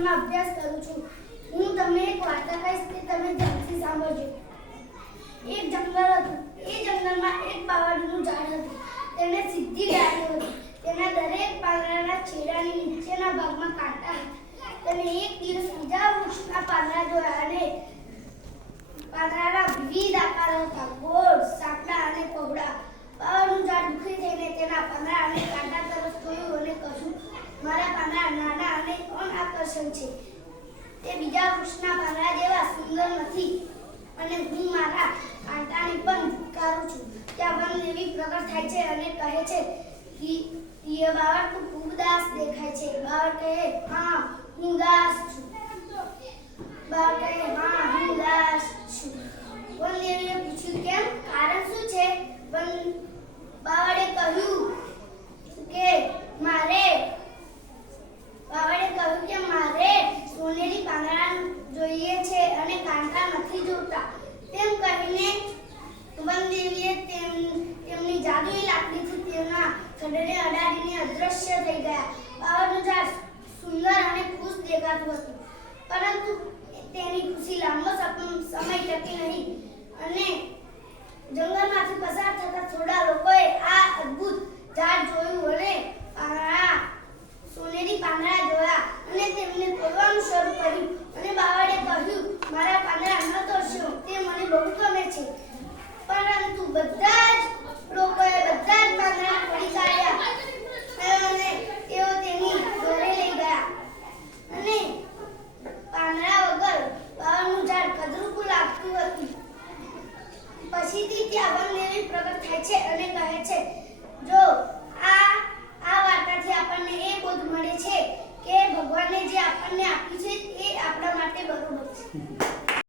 ધોરણમાં અભ્યાસ કરું છું. હું તમને એક વાર્તા કહીશ તે તમે ધ્યાનથી સાંભળજો. એક જંગલ હતું. એ જંગલમાં એક બાવળનું ઝાડ હતું. તેને સીધી ડાળીઓ હતી. તેના દરેક પાંદડાના છેડાની નીચેના ભાગમાં કાંટા હતા. તેને એક દિવસ બીજા વૃક્ષના પાંદડા જોયા અને પાંદડાના વિવિધ આકારો હતા, ગોળ, સાંકડા અને પહોળા. બાવળનું ઝાડ દુઃખી થઈને તેના પાંદડા અને કાંટા તરફ જોયું અને કહ્યું, મારા પાંદડા નાના અને અનાકર્ષક છે. તે બીજા વૃક્ષના પાંદડા જેવા સુંદર નથી અને હું મારા કાંટાને પણ ધિક્કારું છું. ત્યાં વનદેવી પ્રગટ થાય છે અને કહે છે, પ્રિય બાવળ, તું ખૂબ ઉદાસ દેખાય છે. બાવળ કહે, હા, હું ઉદાસ છું. બાવળ કહે, હા, હું ઉદાસ છું. વનદેવીએ પૂછ્યું, કેમ? કારણ શું છે? બાવળે કહ્યું કે મારે સોનેરી પાંદડા જોઈએ છે અને કાંટા નથી જોતા. તેમ કહીને વનદેવીએ તેમની જાદુઈ લાકડીથી તેના ખડને અડાડીને અદૃશ્ય થઈ ગયા. બાવળનું ઝાડ સુંદર અને ખુશ દેખાતું હતું, પરંતુ તેની ખુશી લાંબો સમય ટકી નહીં અને જંગલમાંથી પસાર થતા થોડા લોકોએ આ અદ્ભુત ઝાડ જોયું અને સોનેરી પાંદડા જોયા અને તેમને તોડવાનું શરૂ કર્યું. અને બાવળે કહ્યું, મારા પાંદડા ન તોડશો, તે મને બહુ ગમે છે. પરંતુ બધા જ લોકોએ બધા જ પાંદડા તોડી કાઢ્યા અને તેઓ તેની ઘરે લઈ ગયા. અને પાંદડા વગર બાવળનું ઝાડ કદરૂપું લાગતું હતું. પછીથી ત્યાં વનદેવી પ્રગટ થાય છે અને કહે છે, જો આ વાર્તાથી આપણને એ બોધ મળે છે કે ભગવાને જે આપણને આપ્યું છે એ આપણા માટે બરોબર છે.